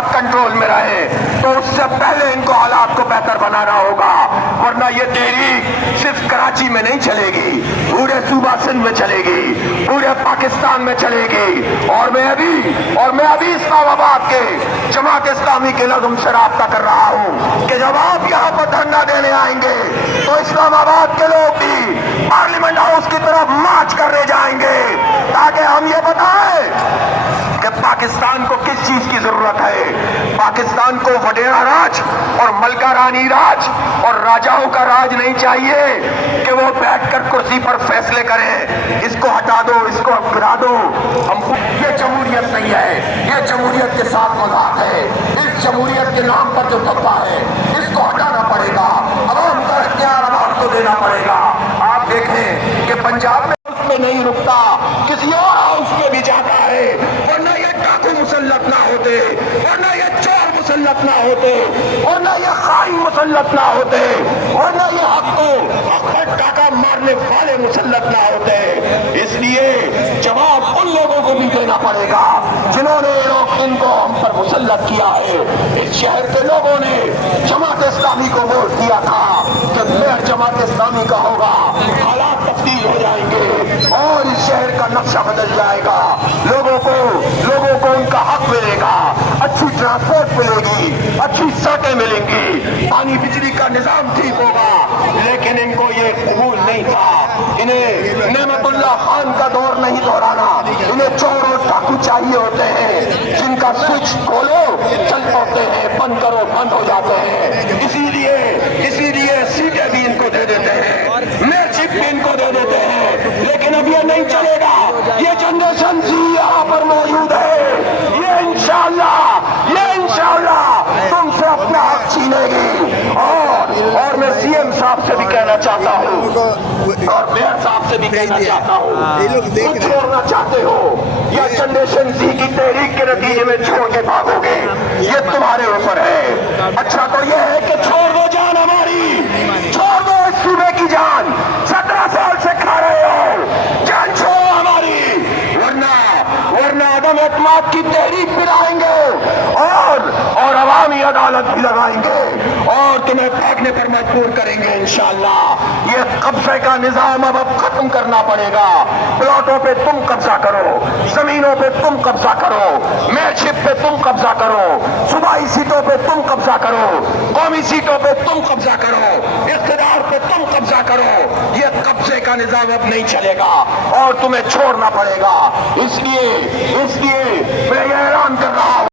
آپ کنٹرول میں رہیں تو اس سے پہلے ان کو حالات کو بہتر بنانا ہوگا، ورنہ یہ تحریک صرف کراچی میں نہیں چلے گی، پورے صوبہ سندھ میں چلے گی، پورے پاکستان میں چلے گی۔ اور میں ابھی اسلام آباد کے جماعت اسلامی کے لوگوں سے رابطہ کر رہا ہوں کہ جب آپ یہاں پر دھرنا دینے آئیں گے تو اسلام آباد کے لوگ بھی پارلیمنٹ ہاؤس کی طرف مارچ کرنے جائیں گے، تاکہ ہم یہ بتائیں کہ پاکستان کو کس چیز کی ضرورت ہے۔ پاکستان کو وڈیرا راج اور ملکہ رانی راج اور راجاؤں کا راج نہیں چاہیے کہ وہ بیٹھ کر کرسی پر فیصلے کریں، اس کو ہٹا دو، اس کو گرا دو۔ یہ جمہوریت نہیں ہے، یہ جمہوریت کے ساتھ مذاق ہے۔ اس جمہوریت کے نام پر جو دبا ہے اس کو ہٹانا پڑے گا، عوام کا اختیار عوام کو دینا پڑے گا۔ آپ دیکھیں کہ پنجاب میں اس پہ نہیں رکتا، کسی اور ہاؤس پہ بھی جاتا ہے، ورنہ یہ ڈاکو مسلط نہ ہوتے، ورنہ یہ چور مسلط نہ ہوتے، ورنہ یہ خائن مسلط نہ ہوتے، ورنہ یہ حق پر ڈاکہ مارنے والے مسلط نہ ہوتے۔ اس لیے جواب ان لوگوں کو بھی دینا پڑے گا جنہوں نے ان کو ہم پر مسلط کیا ہے۔ اس شہر کے لوگوں نے جماعت اسلامی کو ووٹ دیا تھا کہ میئر جماعت اسلامی کا ہوگا، حالات تبدیل ہو جائیں گے اور اس شہر کا نقشہ بدل جائے گا، لوگوں کو ان کا حق ملے گا، اچھی ٹرانسپورٹ ملے گی، اچھی سڑکیں ملیں گی، پانی بجلی کا نظام ٹھیک ہوگا۔ لیکن ان کو یہ قبول نہیں تھا، انہیں نعمت اللہ خان کا دور نہیں دہرانا، انہیں چور اور ڈاکو چاہیے ہوتے ہیں جن کا سوئچ کھولو چل پڑتے ہیں، بند کرو بند ہو جاتے ہیں۔ اسی لیے سیٹیں بھی ان کو دے دیتے ہیں، میئرشپ بھی ان کو دے دیتے ہیں۔ لیکن اب یہ نہیں چلے گا، یہ جنریشن سی یہاں پر موجود ہے، یہ انشاءاللہ تم سے اپنا حق چھینے گی۔ اور میں سی ایم صاحب سے بھی کہنا چاہتا ہوں اور میئر صاحب سے بھی کہنا چاہتا ہوں، تم چھوڑنا چاہتے ہو یا جنریشن سی کی تحریک کے نتیجے میں چھوڑ کے بھاگو گے، یہ تمہارے اوپر ہے۔ اچھا تو یہ ہے کہ چھوڑ دو جان ہماری، چھوڑ دو اس صوبے کی جان، 17 سال سے کھا رہے ہو، جان چھوڑو ہماری، ورنہ عدم اعتماد کی تحریک بھی لائیں گے اور عوامی عدالت بھی لگائیں گے اور تمہیں بھاگنے پر مجبور کریں گے انشاءاللہ۔ یہ قبضے کا نظام اب ختم کرنا پڑے گا، پلاٹوں پہ تم قبضہ کرو، زمینوں پہ تم قبضہ کرو، میئرشپ پہ تم قبضہ کرو، صوبائی سیٹوں پہ تم قبضہ کرو، قومی سیٹوں پہ تم قبضہ کرو، اقتدار پہ تم قبضہ کرو۔ یہ قبضے کا نظام اب نہیں چلے گا اور تمہیں چھوڑنا پڑے گا۔ اس لیے میں یہ اعلان کر رہا ہوں